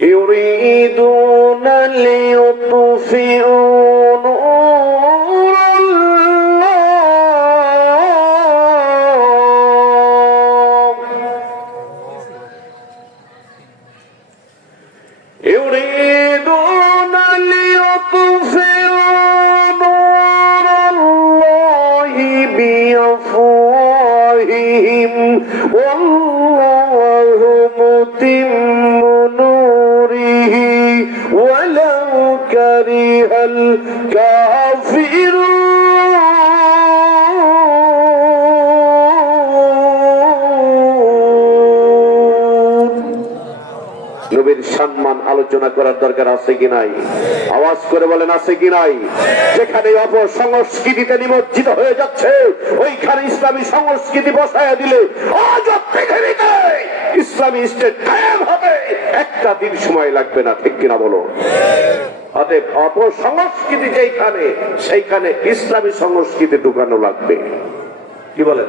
ইউরিদুনা লিইউতফিউ নবীর সম্মান আলোচনা করার দরকার আছে কি নাই? আওয়াজ করে বলেন আছে কি নাই? যেখানে অপসংস্কৃতিতে নিমজ্জিত হয়ে যাচ্ছে ওইখানে ইসলামী সংস্কৃতি বসায় দিলে আজ পৃথিবীতে ইসলামী স্টেট কায়েম হবে, একটা দিন সময় লাগবে না, ঠিক কিনা বলো? অতএব অপসংস্কৃতি যেখানে সেইখানে ইসলামী সংস্কৃতি ঢুকানো লাগবে। কি বলেন?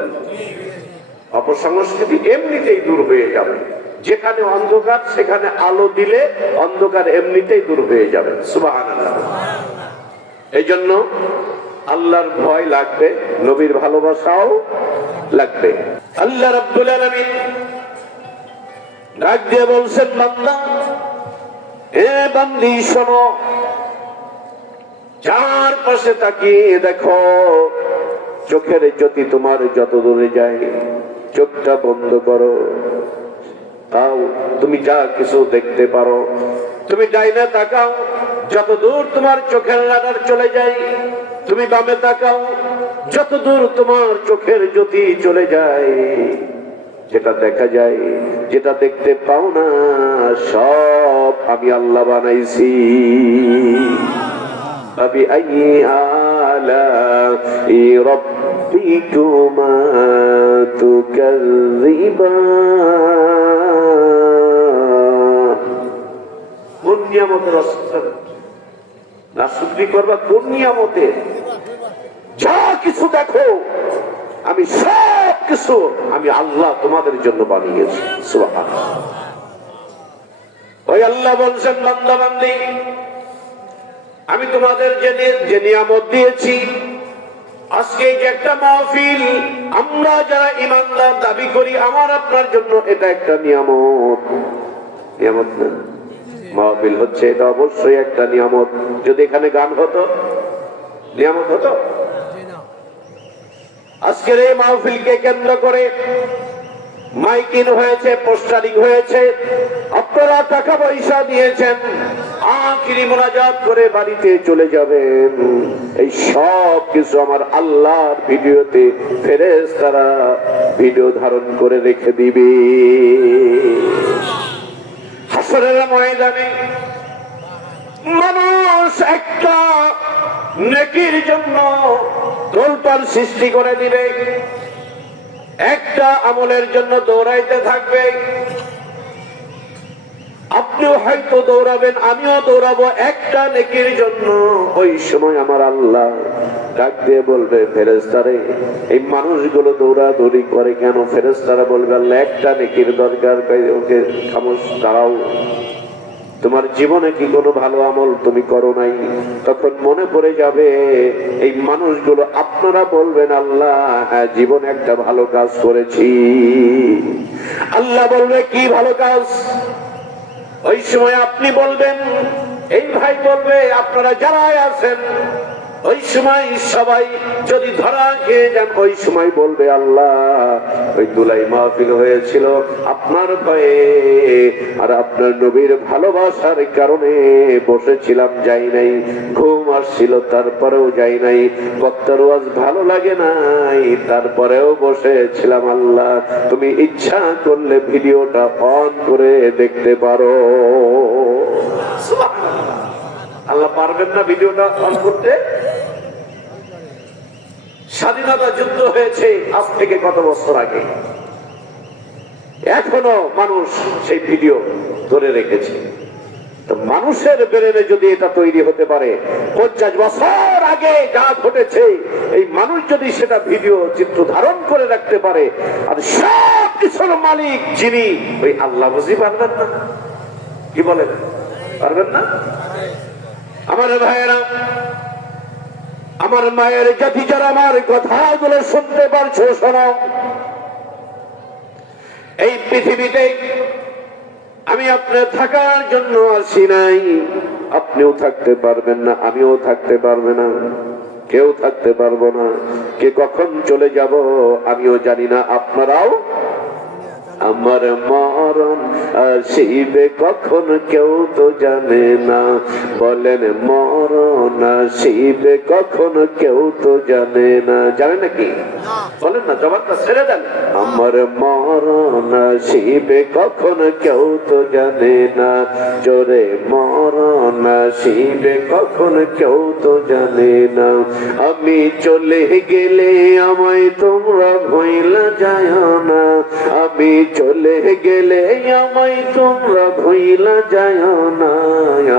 অপসংস্কৃতি এমনিতেই দূর হয়ে যাবে। যেখানে অন্ধকার সেখানে আলো দিলে অন্ধকার এমনিতেই দূর হয়ে যাবে। সুবহানাল্লাহ। এই জন্য আল্লাহর ভয় লাগবে, নবীর ভালোবাসাও লাগবে। আল্লাহ রাব্বুল আলামিন ডাক দিয়ে বলছেন, বান্দা, এ বান্দি শোনো, যার পাশে তাকিয়ে দেখো, চোখের জ্যোতি তোমার যত দূরে যায়, চোখটা বন্ধ করো, তাও তুমি যা কিছু দেখতে পারো। তুমি ডাইনে তাকাও, যত দূর তোমার চোখের রাডার চলে যায়। তুমি বামে তাকাও, যত দূর তোমার চোখের জ্যোতি চলে যায়। যেটা দেখা যায়, যেটা দেখতে পাও না, সব আমি আল্লাহ বানাইছি। আবি আইয়ি আলাই রাব্বিকুমা তুকাযযিবান। কোন নিয়ামতের নাশুকরি করবা? কোন নিয়ামতে? যা কিছু দেখো, আমি সব কিছু আমি আল্লাহ তোমাদের জন্য বানিয়েছি। সুবহানাল্লাহ। ওই আল্লাহ বলছেন, বান্দা বান্দি, আমি তোমাদের যে নিয়ামত দিয়েছি, আজকে যে একটা মাহফিল, আমরা যারা ইমানদার দাবি করি, আমার আপনার জন্য এটা একটা নিয়ামত। নিয়ামত না? মাহফিল হচ্ছে, এটা অবশ্যই একটা নিয়ামত। যদি এখানে গান হতো, নিয়ামত হতো? আজকের এই মাহফিলকে কেন্দ্র করে মাইকিং হয়েছে, পোস্টারিং হয়েছে, আপনারা টাকা পয়সা দিয়েছেন, আখিরি মুনাজাত করে বাড়িতে চলে যাবেন। এই সব কিছু আমার আল্লাহর ভিডিওতে ফেরেশতারা ভিডিও ধারণ করে রেখে দিবে। হাসরের ময়দানে মানুষ একটা নেকির জন্য তোলপাড় সৃষ্টি করে দিবে, একটা আমলের জন্য দৌড়াইতে থাকবে। আপনিও হয়তো দৌড়াবেন, আমিও দৌড়াবো একটা নেকির জন্য। ওই সময় আমার আল্লাহ ডাক দিয়ে বলবে, ফেরেশতারে, এই মানুষগুলো দৌড়াদৌড়ি করে কেন? ফেরেশতারা বলবে, আল্লাহ একটা নেকির দরকার, ওকে খামোশ দাঁড়াও, তোমার জীবনে কি কোনো ভালো আমল তুমি করো নাই? তখন মনে পড়ে যাবে এই মানুষগুলো। আপনারা বলবেন, আল্লাহ হ্যাঁ, জীবনে একটা ভালো কাজ করেছি। আল্লাহ বলবে, কি ভালো কাজ? ওই সময় আপনি বলবেন, এই ভাই বলবে, আপনারা যারা আছেন, ওই সময় সবাই যদি ধরা খেয়ে যান, ওই সময় বলবে, আল্লাহ ওই দুলাই মাহফিল হয়েছিল আপনার ভয়ে আর আপনার নবীর ভালোবাসার কারণে বসেছিলাম, যাই নাই, ঘুম আসছিল তারপরেও যাই নাই, বক্তার ওয়াজ ভালো লাগে নাই তারপরেও বসেছিলাম। আল্লাহ তুমি ইচ্ছা করলে ভিডিওটা অন করে দেখতে পারো। আল্লাহ পারবেন না ভিডিওটা অন করতে? স্বাধীনতা যুদ্ধ হয়েছে আজ থেকে কত বছর আগে, এখনো মানুষ সেই ভিডিও ধরে রেখেছে। তো মানুষের ব্রেনে যদি এটা তৈরি হতে পারে, 50 বছর আগে যা ঘটেছে, এই মানুষ যদি সেটা ভিডিও চিত্র ধারণ করে রাখতে পারে, আর সব কিছুর মালিক যিনি, ওই আল্লাহ বুঝি পারবেন না? কি বলেন, পারবেন না? আমার ভাইয়েরা, আমার মায়ের জাতি যারা আমার কথাগুলো শুনতে পারছো, শোনো। এই পৃথিবীতে আমি আপনার থাকার জন্য আসি নাই। আপনিও থাকতে পারবেন না, আমিও থাকতে পারবে না, কেউ থাকতে পারবো না। কে কখন চলে যাব আমিও জানি না, আপনারাও। আমার মরণ আসিবে কখন কেউ তো জানে না। বলেন মরণ আসিবে কখন কেউ তো জানে না। জানে নাকি? বলেন না, জবাবটা ছেড়ে দেন। আমার মরণ আসিবে কখন কেউ তো জানে না। জোরে মরণ আসিবে কখন কেউ তো জানে না। আমি চলে গেলে আমায় তোমরা ভুইলা যায় না। আমি চলে গেলে আমায় তোমরা ভুইলা যায় না।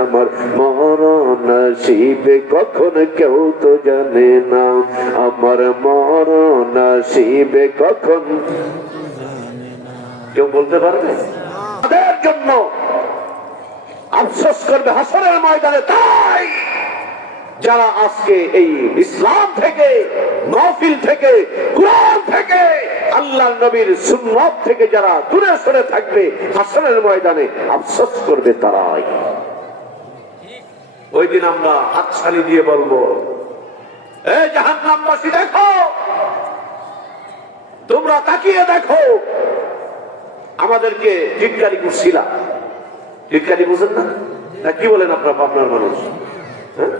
আমার মরণ আসিবে কখন কেউ তো জানে না। আমার মরণ আসিবে কখন কেউ বলতে পারবে? তাদের জন্য আফসোস করবে হাসরের ময়দানে। তাই যারা আজকে এই ইসলাম থেকে, মাহফিল থেকে, কুরআন থেকে, আল্লাহর নবীর সুন্নাত থেকে যারা দূরে সরে থাকবে, হাসরের ময়দানে আফসোস করবে তারাই। ওই দিন আমরা হাততালি দিয়ে বলবো, এই জাহান্নামবাসী দেখো, তোমরা তাকিয়ে দেখো, আমাদেরকে টিটকারি করছিলা। টিটকারি বুঝেন না? না কি বলেন আপনার পাবনার মানুষ? হ্যাঁ,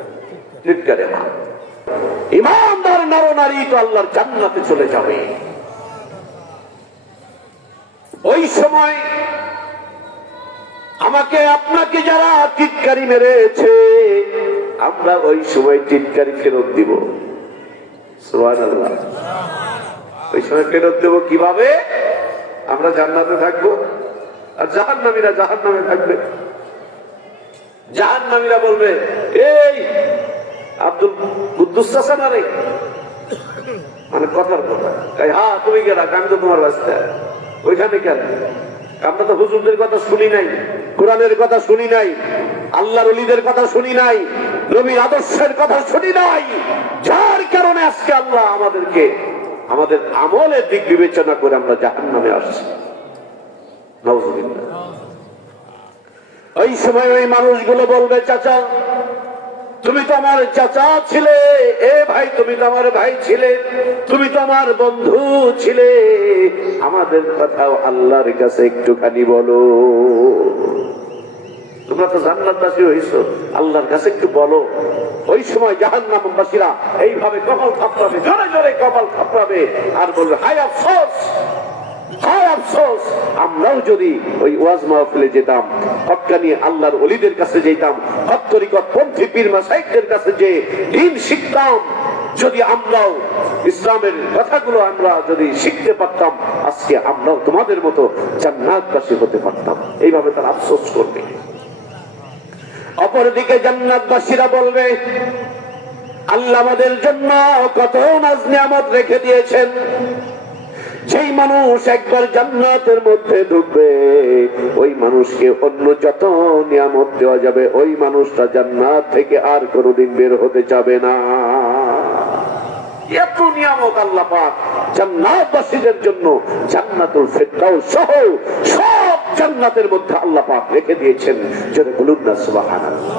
টিটকারি। ইমানদার নরনারী তো আল্লাহর জান্নাতে চলে যাবে। ওই সময় আমাকে আপনাকে যারা টিটকারি মেরেছে, আমরা ওই সময় টিটকারি ফেরত দিব। সুবহানাল্লাহ। ওই সময় ফেরত দেব কিভাবে? আমরা জান্নাতে থাকবো আর জাহান্নামীরা জাহান্নামে থাকবে। জাহান্নামীরা বলবে, এই আব্দুল কুদ্দুস চাচা না রে, মানে কথার কথা। হ্যাঁ তুমি কেন? আমি তো তোমার রাস্তায়। ওইখানে কেন? আমরা তো হুজুরদের কথা শুনি নাই, কোরআনের কথা শুনি নাই, আল্লাহর ওলিদের কথা শুনি নাই, নবীর আদর্শের কথা শুনি নাই। যার কারণে আজকে আল্লাহ আমাদেরকে আমাদের আমলের দিক বিবেচনা করে আমরা জাহান্নামে আসছি। নাউজুবিল্লাহ। ওই সময় ওই মানুষগুলো বলবে, চাচা তুমি তো আমার চাচা ছিলে, এ ভাই তুমি তো আমার ভাই ছিলে, তুমি তো আমার বন্ধু ছিলে, আমাদের কথাও আল্লাহর কাছে একটুখানি বলো। তোমরা তো জান্নাতবাসী হইছো, আল্লাহর কাছে একটু বলো। ওই সময় জাহান্নামবাসীরা এইভাবে কপাল থাপড়াবে, জোরে জোরে কপাল থাপড়াবে আর বলবে, হায় আফসোস, হায় আফসোস, আমরাও যদি ওই ওয়াজ মাহফিলে যেতাম, হক্কানি আল্লাহর ওলিদের কাছে যেতাম, হক তরিকত পন্থী পীর মাশায়েখদের কাছে যে দ্বীন শিখতাম, যদি আমরাও ইসলামের কথাগুলো আমরা যদি শিখতে পারতাম, আজকে আমরাও তোমাদের মতো জান্নাতবাসী হতে পারতাম। এইভাবে তারা আফসোস করবে। অপরদিকে জান্নাতবাসীরা বলবে, আল্লাহ আমাদের জন্য কত নাজ নিয়ামত রেখে দিয়েছেন। যেই মানুষ একবার জান্নাতের মধ্যে ঢুকবে, ওই মানুষকে অন্য যত নিয়ামত দেওয়া যাবে, ওই মানুষটা জান্নাত থেকে আর কোনোদিন বের হতে যাবে না। এত নিয়ামত আল্লাহ পাক জান্নাতবাসীদের জন্য, জান্নাতুল ফেরদাউস সহ সব জান্নাতের মধ্যে আল্লাহ পাক রেখে দিয়েছেন। যারা বলুন না সুবহানাল্লাহ।